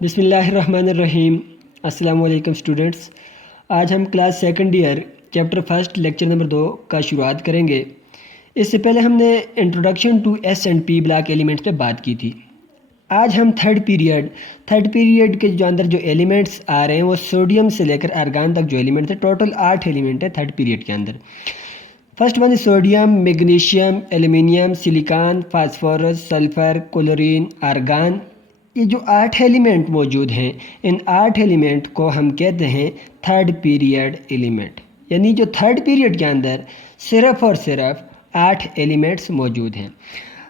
बिस्मिल्लाहिर्रहमानिर्रहीम। अस्सलाम वालेकुम स्टूडेंट्स। आज हम class second year chapter first lecture number 2 का शुरुआत करेंगे। इससे पहले हमने introduction to S and P block elements पे बात की थी। आज हम थर्ड पीरियड के जो अंदर जो एलिमेंट्स आ रहे हैं वो सोडियम से लेकर आर्गान तक जो एलिमेंट्स है, टोटल 8 एलिमेंट है थर्ड पीरियड के अंदर। First one sodium, magnesium, aluminium, silicon, phosphorus, sulphur, chlorine, argon. ये जो 8 एलिमेंट मौजूद हैं, इन 8 एलिमेंट को हम कहते हैं थर्ड पीरियड एलिमेंट। यानी जो थर्ड पीरियड के अंदर सिर्फ और सिर्फ 8 एलिमेंट्स मौजूद हैं।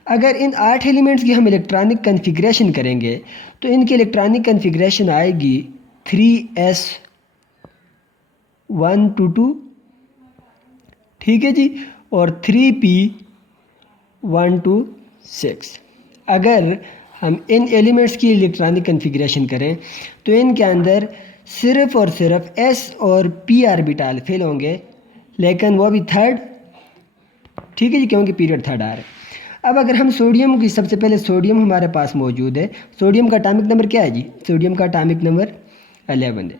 अगर इन 8 एलिमेंट्स की हम इलेक्ट्रॉनिक कन्फिग्रेशन करेंगे तो इनकी इलेक्ट्रॉनिक कन्फिग्रेशन आएगी 3s122, ठीक है जी, और 3p126। अगर हम इन एलिमेंट्स की इलेक्ट्रॉनिक कन्फिग्रेशन करें तो इनके अंदर सिर्फ और सिर्फ s और p ऑर्बिटल फेल होंगे, लेकिन वो भी थर्ड, ठीक है जी, क्योंकि पीरियड थर्ड आ रहा है। अब अगर हम सोडियम की, सबसे पहले सोडियम हमारे पास मौजूद है। सोडियम का एटॉमिक नंबर क्या है जी? सोडियम का एटॉमिक नंबर 11 है।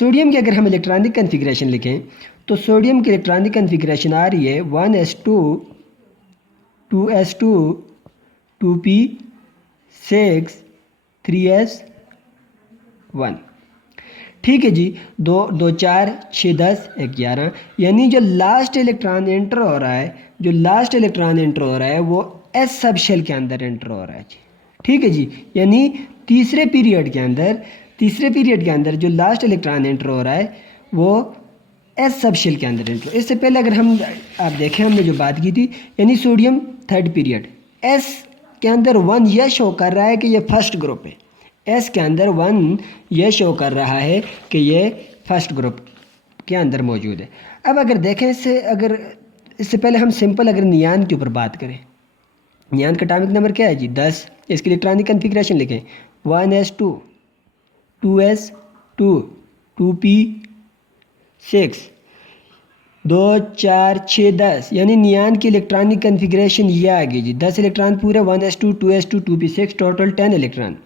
सोडियम की अगर हम इलेक्ट्रॉनिक कन्फिग्रेशन लिखें तो सोडियम की इलेक्ट्रॉनिक कन्फिग्रेशन आ रही है 1s2 2s2 2p6 3s1, ठीक है जी। 2 2 4 6 10 11, यानी जो लास्ट इलेक्ट्रॉन एंटर हो रहा है, जो लास्ट इलेक्ट्रॉन एंटर हो रहा है वो एस सब शेल के अंदर एंटर हो रहा है जी, ठीक है जी। यानी तीसरे पीरियड के अंदर जो लास्ट इलेक्ट्रॉन एंटर हो रहा है वो एस सब शेल के अंदर एंटर। इससे पहले अगर हम आप देखें, हमने जो बात की थी, यानी सोडियम थर्ड पीरियड, एस के अंदर 1 यह शो कर रहा है कि ये फर्स्ट ग्रुप है। एस के अंदर 1 यह शो कर रहा है कि ये फर्स्ट ग्रुप के अंदर मौजूद है। अब अगर देखें, इससे पहले हम सिंपल अगर नियान के ऊपर बात करें, नियान का एटॉमिक नंबर क्या है जी? 10। इसकी इलेक्ट्रॉनिक कन्फिग्रेशन लिखें 1s2 2s2 2p6 2 4 6 10, यानी नियान की इलेक्ट्रॉनिक कन्फिग्रेशन ये आ गई जी। 10 इलेक्ट्रॉन पूरे 1s2 2s2 2p6, total 10 electron.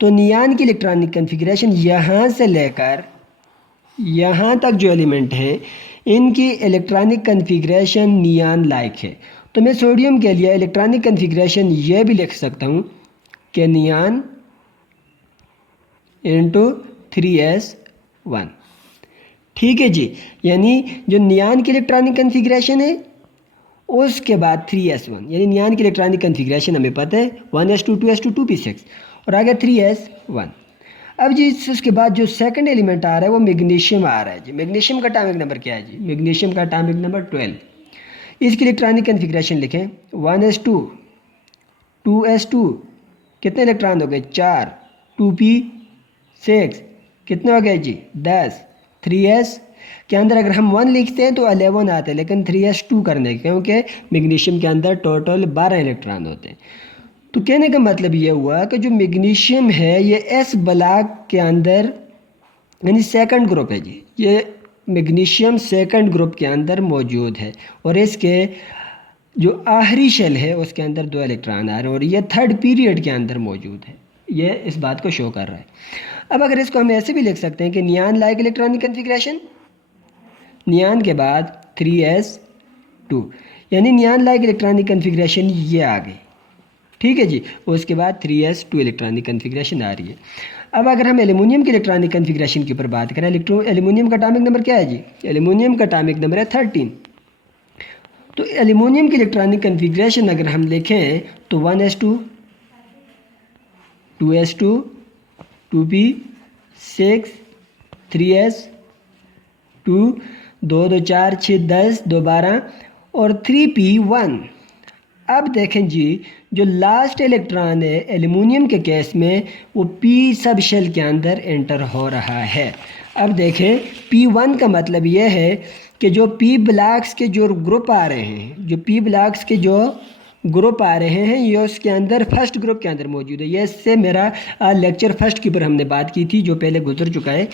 तो नियान की इलेक्ट्रॉनिक कन्फिग्रेशन यहाँ से लेकर यहाँ तक जो एलिमेंट हैं इनकी इलेक्ट्रॉनिक कन्फिग्रेशन नियान लाइक है। तो मैं सोडियम के लिए इलेक्ट्रॉनिक कन्फिग्रेशन ये भी लिख सकता हूँ कि नियान इंटू 3s1, ठीक है जी। यानी जो नियान की इलेक्ट्रॉनिक कन्फिग्रेशन है उसके बाद 3s1, यानी नियान की इलेक्ट्रॉनिक कन्फिग्रेशन हमें पता है 1s2 2s2 2p6 और आगे 3s1। अब जी उसके बाद जो सेकंड एलिमेंट आ रहा है वो मैग्नीशियम आ रहा है जी। मैग्नीशियम का एटॉमिक नंबर क्या है जी? मैग्नीशियम का एटॉमिक नंबर 12। इसकी इलेक्ट्रॉनिक कन्फिग्रेशन लिखें 1s2 2s2, कितने इलेक्ट्रॉन हो गए? 4, 2p6 कितने हो गए जी? 10, 3s के अंदर अगर हम 1 लिखते हैं तो 11 आते हैं, लेकिन 3s2 करने क्योंकि मैग्नीशियम के अंदर टोटल 12 इलेक्ट्रॉन होते हैं। तो कहने का मतलब ये हुआ कि जो मैग्नीशियम है ये एस ब्लॉक के अंदर, यानी सेकंड ग्रुप है जी। ये मैग्नीशियम सेकंड ग्रुप के अंदर मौजूद है और इसके जो आखिरी शेल है उसके अंदर 2 इलेक्ट्रॉन आ रहे हैं और ये थर्ड पीरियड के अंदर मौजूद है। ये इस बात को शो कर रहा है। अब अगर इसको हम ऐसे भी लिख सकते हैं कि नियान लाइक इलेक्ट्रॉनिक कन्फिग्रेशन, नियान के बाद 3s2, यानी नियान लाइक इलेक्ट्रॉनिक कन्फिग्रेशन ये आ गई, ठीक है जी। उसके बाद 3s2 इलेक्ट्रॉनिक कन्फिग्रेशन आ रही है। अब अगर हम एल्यूमिनियम की इलेक्ट्रॉनिक कन्फिग्रेशन के ऊपर बात करें, एल्यूमिनियम का एटॉमिक नंबर क्या है जी? एल्यूमिनियम का एटॉमिक नंबर है 13। तो एल्यूमिनियम की इलेक्ट्रॉनिक कन्फिग्रेशन अगर हम लिखें तो 1s2 2s2 2p6 3s2 2 2 4 6 10 2 12 और 3p1। अब देखें जी, जो लास्ट इलेक्ट्रॉन है एल्यूमिनियम के केस में वो p सब शेल के अंदर एंटर हो रहा है। अब देखें p1 का मतलब ये है कि जो p ब्लॉक्स के जो ग्रुप आ रहे हैं, जो p ब्लॉक्स के जो ग्रुप आ रहे हैं ये उसके अंदर फर्स्ट ग्रुप के अंदर मौजूद है। ये इससे मेरा लेक्चर फर्स्ट के ऊपर हमने बात की थी जो पहले गुजर चुका है।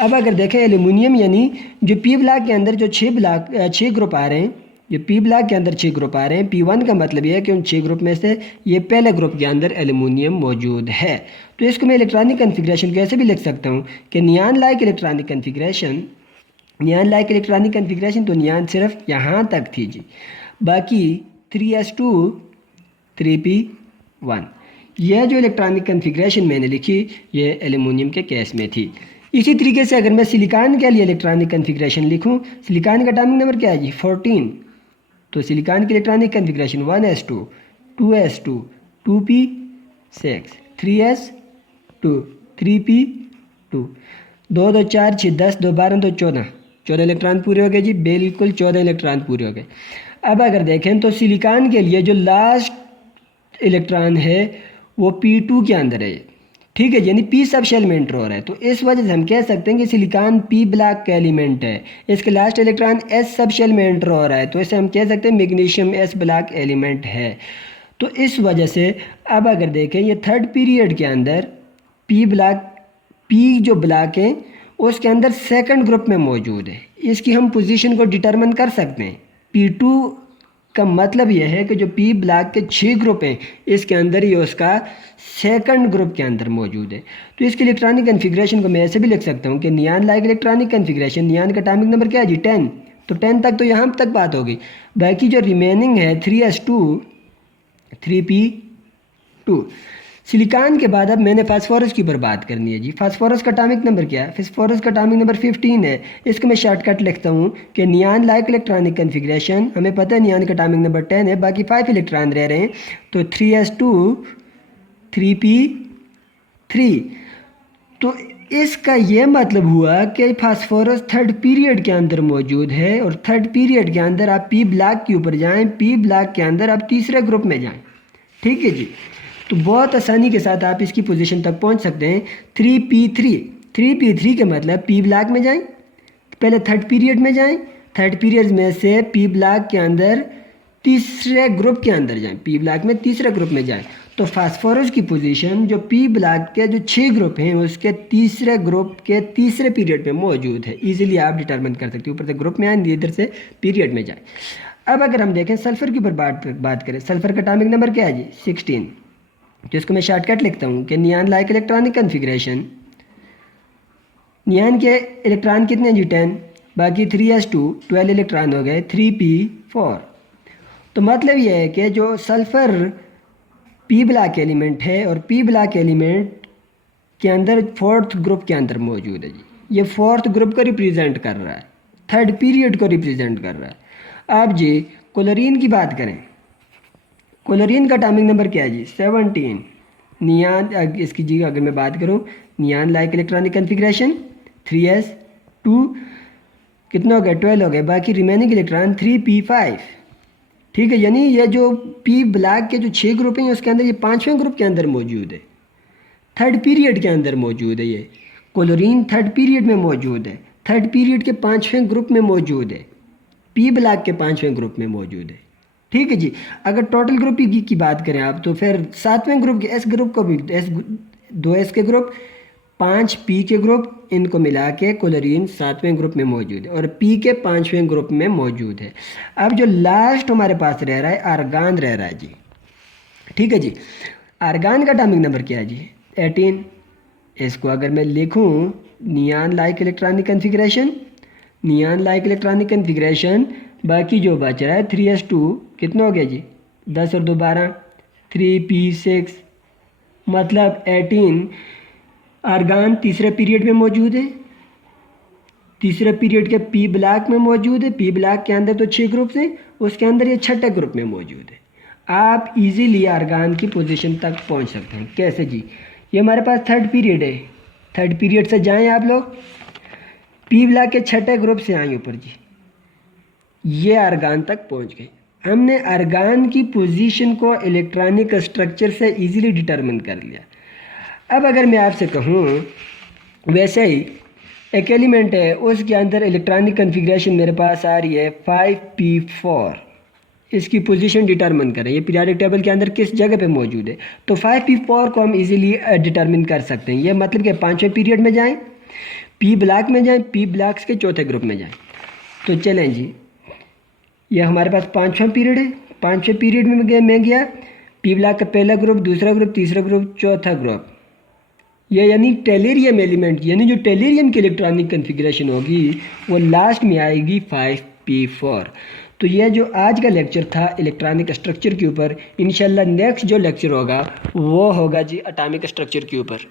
अब अगर देखें एल्यूमिनियम, यानी जो p ब्लॉक के अंदर जो 6 ग्रुप आ रहे हैं ये पी ब्लॉक के अंदर 6 ग्रुप आ रहे हैं। P1 का मतलब ये है कि उन 6 ग्रुप में से ये पहले ग्रुप के अंदर एल्युमिनियम मौजूद है। तो इसको मैं इलेक्ट्रॉनिक कन्फिग्रेशन कैसे भी लिख सकता हूँ कि neon like electronic configuration, neon like electronic configuration, तो नियान सिर्फ यहाँ तक थी जी, बाकी 3s2 3p1। यह जो इलेक्ट्रॉनिक कन्फिग्रेशन मैंने लिखी ये एल्युमिनियम के केस में थी। इसी तरीके से अगर मैं सिलिकॉन के लिए इलेक्ट्रॉनिक कन्फिग्रेशन लिखूं, सिलिकॉन का एटॉमिक नंबर क्या है जी 14, तो सिलिकॉन की electronic configuration 1s2 2s2 2p6 3s2 3p2, 2 2 4 6 10 2 12 2 14 electron पूरे हो गए जी, बिल्कुल 14 इलेक्ट्रॉन पूरे हो गए। अब अगर देखें तो सिलिकॉन के लिए जो लास्ट इलेक्ट्रॉन है वो P2 के अंदर है, ठीक है, यानी P सब शेल में एंटर हो रहा है। तो इस वजह से हम कह सकते हैं कि सिलिकॉन P ब्लॉक का एलिमेंट है, इसके last electron S sub shell में एंटर हो रहा है, तो इसे हम कह सकते हैं मैग्नीशियम S ब्लॉक एलिमेंट है। तो इस वजह से अब अगर देखें ये थर्ड पीरियड के अंदर P ब्लॉक, P जो ब्लॉक है उसके अंदर सेकंड ग्रुप में मौजूद है, इसकी हम पोजीशन को डिटरमिन कर सकते हैं। P2 का मतलब यह है कि जो P ब्लॉक के 6 ग्रुप हैं इसके अंदर ही उसका सेकंड ग्रुप के अंदर मौजूद है। तो इसके इलेक्ट्रॉनिक कन्फिग्रेशन को मैं ऐसे भी लिख सकता हूँ कि नियान लाइक इलेक्ट्रॉनिक कन्फिग्रेशन, नियान का एटॉमिक नंबर क्या है जी 10, तो 10 तक तो यहाँ तक बात होगी। बाकी जो रिमेनिंग है 3s2 3p2। सिलिकॉन के बाद अब मैंने फास्फोरस की ऊपर बात करनी है जी। फास्फोरस का एटॉमिक नंबर क्या है? फास्फोरस का एटॉमिक नंबर 15 है। इसको मैं शॉर्टकट लिखता हूँ कि नियान लाइक इलेक्ट्रॉनिक कन्फिग्रेशन, हमें पता है नियान का एटॉमिक नंबर 10 है, बाकी 5 इलेक्ट्रॉन रह रहे हैं, तो 3s2 3p3। तो इसका ये मतलब हुआ कि फास्फोरस थर्ड पीरियड के अंदर मौजूद है, और थर्ड पीरियड के अंदर आप पी ब्लॉक के ऊपर जाएं, पी ब्लॉक के अंदर आप तीसरे ग्रुप में जाएं, ठीक है जी। तो बहुत आसानी के साथ आप इसकी पोजीशन तक पहुंच सकते हैं। 3p3, 3p3 के मतलब पी ब्लॉक में जाएं, पहले थर्ड पीरियड में जाएं, थर्ड पीरियड में से पी ब्लॉक के अंदर तीसरे ग्रुप के अंदर जाएं, पी ब्लॉक में तीसरे ग्रुप में जाएं। तो फास्फोरस की पोजीशन जो पी ब्लॉक के जो 6 ग्रुप हैं उसके तीसरे ग्रुप के तीसरे पीरियड में मौजूद है। इजीली आप डिटरमिन कर सकते हैं, ऊपर से ग्रुप में आए, इधर से पीरियड में जाए। अब अगर हम देखें सल्फर के ऊपर बात करें, सल्फर का एटॉमिक नंबर क्या है जी 16। तो इसको मैं शॉर्टकट लिखता हूँ कि नियान लाइक इलेक्ट्रॉनिक कन्फिग्रेशन, नियान के इलेक्ट्रॉन कितने जी 10, बाकी 3s2 12 इलेक्ट्रॉन हो गए, 3p4। तो मतलब यह है कि जो सल्फर पी ब्लॉक एलिमेंट है और पी ब्लॉक एलिमेंट के अंदर फोर्थ ग्रुप के अंदर मौजूद है जी। ये फोर्थ ग्रुप को रिप्रेजेंट कर रहा है, थर्ड पीरियड को रिप्रेजेंट कर रहा है। अब जी क्लोरीन की बात करें, क्लोरीन का एटॉमिक नंबर क्या है जी 17। नियान, इसकी जी अगर मैं बात करूं, नियान लाइक इलेक्ट्रॉनिक कन्फिग्रेशन 3s2 कितना हो गया 12 हो गए, बाकी रिमेनिंग इलेक्ट्रॉन 3p5, ठीक है। यानी ये जो पी ब्लॉक के जो 6 ग्रुप हैं उसके अंदर ये 5वें ग्रुप के अंदर मौजूद है, थर्ड पीरियड के अंदर मौजूद है। ये क्लोरीन थर्ड पीरियड में मौजूद है, थर्ड पीरियड के 5वें ग्रुप में मौजूद है, पी ब्लॉक के 5वें ग्रुप में मौजूद है, ठीक है जी। अगर टोटल ग्रुप की बात करें आप, तो फिर 7वें ग्रुप के एस ग्रुप को भी, एस 2s के ग्रुप 5p के ग्रुप, इनको मिला के क्लोरीन 7वें ग्रुप में मौजूद है और p के 5वें ग्रुप में मौजूद है। अब जो लास्ट हमारे पास रह रहा है आर्गान रह रहा है जी, ठीक है जी। आर्गान का एटॉमिक नंबर क्या है जी 18। इसको अगर मैं लिखूं neon like electronic configuration, neon like electronic configuration, बाकी जो बच रहा है 3s2 कितना हो गया जी 10 और 2 12, 3p6 मतलब 18। आर्गान तीसरे पीरियड में मौजूद है, तीसरे पीरियड के पी ब्लॉक में मौजूद है, पी ब्लॉक के अंदर तो 6 ग्रुप्स हैं, उसके अंदर ये छठे ग्रुप में मौजूद है। आप इजीली आर्गान की पोजीशन तक पहुंच सकते हैं। कैसे जी? ये हमारे पास थर्ड पीरियड है, थर्ड पीरियड से जाएं आप लोग, पी ब्लॉक के छठे ग्रुप से आए ऊपर जी, ये आर्गान तक पहुंच गए। हमने आर्गान की पोजीशन को इलेक्ट्रॉनिक स्ट्रक्चर से इजीली डिटरमिन कर लिया। अब अगर मैं आपसे कहूँ, वैसे ही एक एलिमेंट है उसके अंदर इलेक्ट्रॉनिक कन्फिग्रेशन मेरे पास आ रही है 5p4, इसकी पोजीशन डिटरमिन करें, ये पीरियोडिक टेबल के अंदर किस जगह पे मौजूद है। तो 5p4 को हम इजीली डिटरमिन कर सकते हैं। ये मतलब कि 5वें पीरियड में जाएं, पी ब्लॉक में जाएं, पी ब्लॉक्स के चौथे ग्रुप में जाएं। तो चलें जी, ये हमारे पास पाँचवा पीरियड है। पाँचवें पीरियड में मैं गया, पी ब्लॉक का पहला ग्रुप, दूसरा ग्रुप, तीसरा ग्रुप, चौथा ग्रुप। ये यानी टेलेरियम एलिमेंट, यानी जो टेलेरियम की इलेक्ट्रॉनिक कन्फिग्रेशन होगी वो लास्ट में आएगी 5p4। तो ये जो आज का लेक्चर था इलेक्ट्रॉनिक स्ट्रक्चर के ऊपर, इंशाल्लाह नेक्स्ट जो लेक्चर होगा वो होगा जी एटॉमिक स्ट्रक्चर के ऊपर।